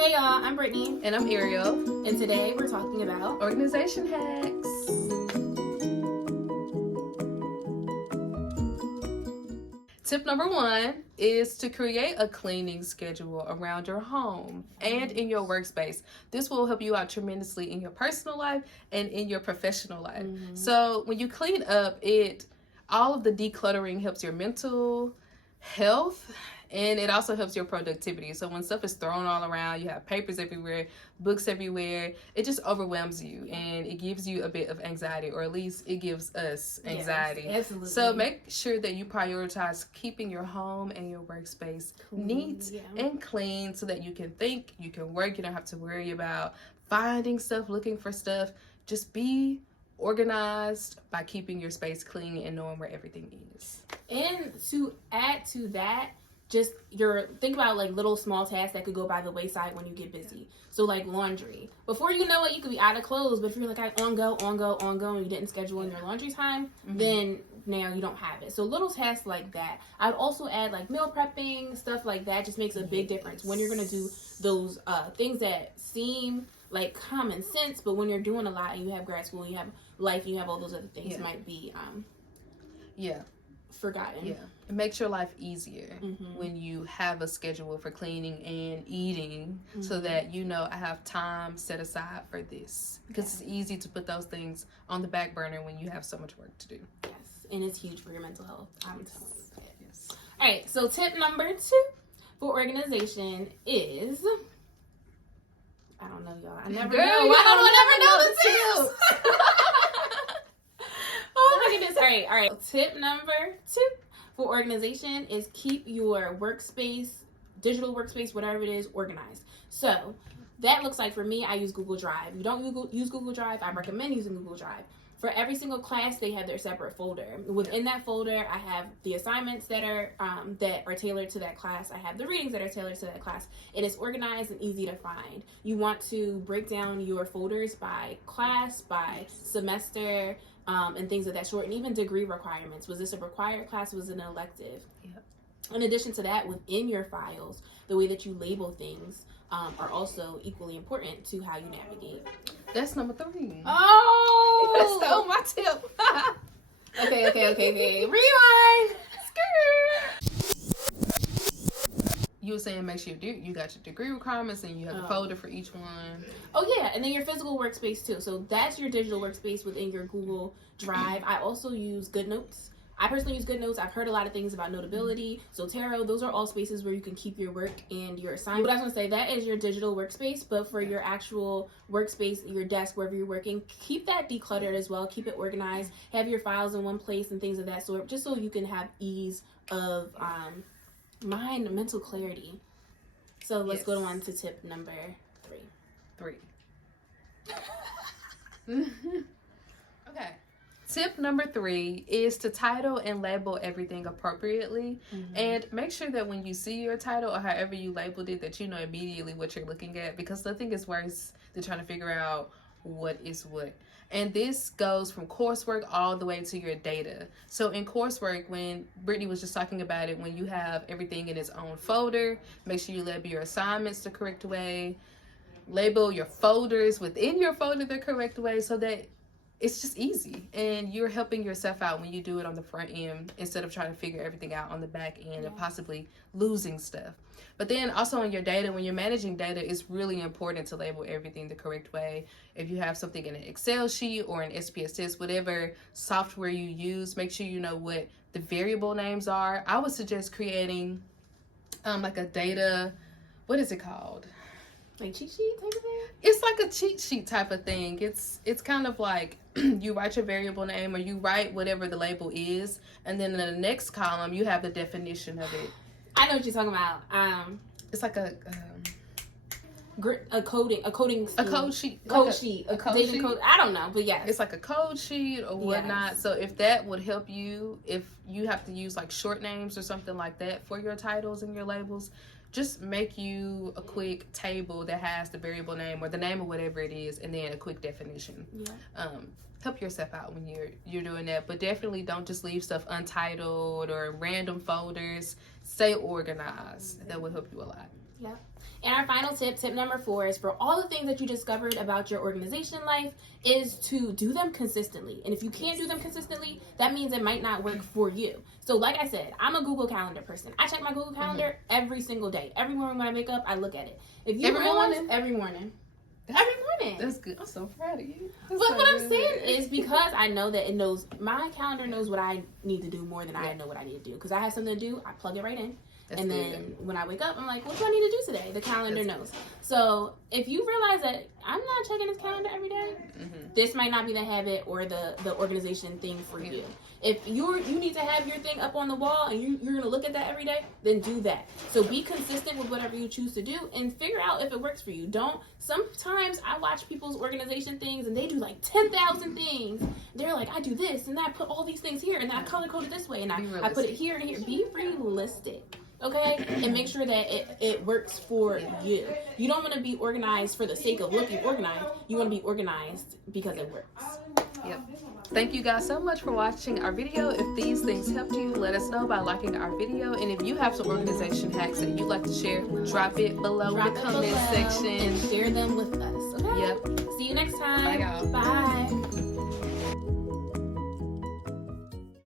Hey y'all, I'm Brittany. And I'm Ariel. And today we're talking about organization hacks. Tip number 1 is to create a cleaning schedule around your home and in your workspace. This will help you out tremendously in your personal life and in your professional life. So when you clean up, all of the decluttering helps your mental health, and it also helps your productivity. So when stuff is thrown all around, you have papers everywhere, books everywhere, it just overwhelms you and it gives you a bit of anxiety, or at least it gives us anxiety. Yes, absolutely. So make sure that you prioritize keeping your home and your workspace neat and clean so that you can think, you can work, you don't have to worry about finding stuff, looking for stuff. Just be organized by keeping your space clean and knowing where everything is. And to add to that, just think about like little small tasks that could go by the wayside when you get busy. So like laundry. Before you know it, you could be out of clothes, but if you're like on go, and you didn't schedule in your laundry time, then now you don't have it. So little tasks like that. I'd also add like meal prepping, stuff like that just makes a big difference when you're gonna do those things that seem like common sense, but when you're doing a lot and you have grad school, you have life, and you have all those other things might be forgotten. Yeah, it makes your life easier when you have a schedule for cleaning and eating, so that you know I have time set aside for this, because it's easy to put those things on the back burner when you have so much work to do. Yes, and it's huge for your mental health. I'm telling you. Yes. All right, so tip number 2 for organization is, I don't know, y'all. I never know. I don't never know the tips. Oh my goodness. All right. Tip number 2 for organization is keep your workspace, digital workspace, whatever it is, organized. So that looks like, for me, I use Google Drive. You don't use Google Drive, I recommend using Google Drive. For every single class, they have their separate folder. Within that folder, I have the assignments that are tailored to that class. I have the readings that are tailored to that class. It is organized and easy to find. You want to break down your folders by class, by semester, and things of that sort, and even degree requirements. Was this a required class? Was it an elective? Yep. In addition to that, within your files, the way that you label things are also equally important to how you navigate. That's number 3. Oh! You stole my tip. Okay. Rewind. You were saying make sure you got your degree requirements and you have a folder for each one. Oh yeah, and then your physical workspace too. So that's your digital workspace within your Google Drive. I also use GoodNotes. I personally use GoodNotes. I've heard a lot of things about Notability, Zotero. Those are all spaces where you can keep your work and your assignments. But I was going to say, that is your digital workspace. But for your actual workspace, your desk, wherever you're working, keep that decluttered as well. Keep it organized. Have your files in one place and things of that sort, just so you can have ease of mind and mental clarity. So let's go on to tip number 3. Okay. Tip number 3 is to title and label everything appropriately, and make sure that when you see your title or however you labeled it, that you know immediately what you're looking at, because nothing is worse than trying to figure out what is what. And this goes from coursework all the way to your data. So in coursework, when Brittany was just talking about it, when you have everything in its own folder, make sure you label your assignments the correct way, label your folders within your folder the correct way, so that it's just easy and you're helping yourself out when you do it on the front end instead of trying to figure everything out on the back end and possibly losing stuff. But then also in your data, when you're managing data, it's really important to label everything the correct way. If you have something in an Excel sheet or an SPSS, whatever software you use, make sure you know what the variable names are. I would suggest creating like a data, what is it called? Like cheat sheet type of thing? It's like a cheat sheet type of thing. It's kind of like you write your variable name, or you write whatever the label is, and then in the next column you have the definition of it. I know what you're talking about. It's like a code sheet. I don't know, but yeah, it's like a code sheet or whatnot. So if that would help you, if you have to use like short names or something like that for your titles and your labels, just make you a quick table that has the variable name or the name of whatever it is, and then a quick definition. Help yourself out when you're doing that, but definitely don't just leave stuff untitled or random folders. Stay organized. That will help you a lot. Yep. And our final tip number 4, is for all the things that you discovered about your organization life is to do them consistently. And if you can't do them consistently, that means it might not work for you. So like I said, I'm a Google Calendar person. I check my Google Calendar every single day. Every morning when I wake up, I look at it. If you every morning. Every morning. That's good. I'm so proud of you. But what I'm saying is because I know that it knows, my calendar knows what I need to do more than I know what I need to do. Because I have something to do, I plug it right in. That's and then good. When I wake up, I'm like, what do I need to do today? The calendar knows. So if you realize that I'm not checking this calendar every day, this might not be the habit or the organization thing for you. If you need to have your thing up on the wall and you're going to look at that every day, then do that. So be consistent with whatever you choose to do and figure out if it works for you. Sometimes I watch people's organization things and they do like 10,000 things. They're like, I do this and I put all these things here and I color code it this way and I put it here and here. Be realistic. Okay, and make sure that it works for you. You don't want to be organized for the sake of looking organized. You want to be organized because it works. Yep. Thank you guys so much for watching our video. If these things helped you, let us know by liking our video. And if you have some organization hacks that you'd like to share, drop it below in the comment section. And share them with us. Okay? Yep. See you next time. Bye, y'all. Bye.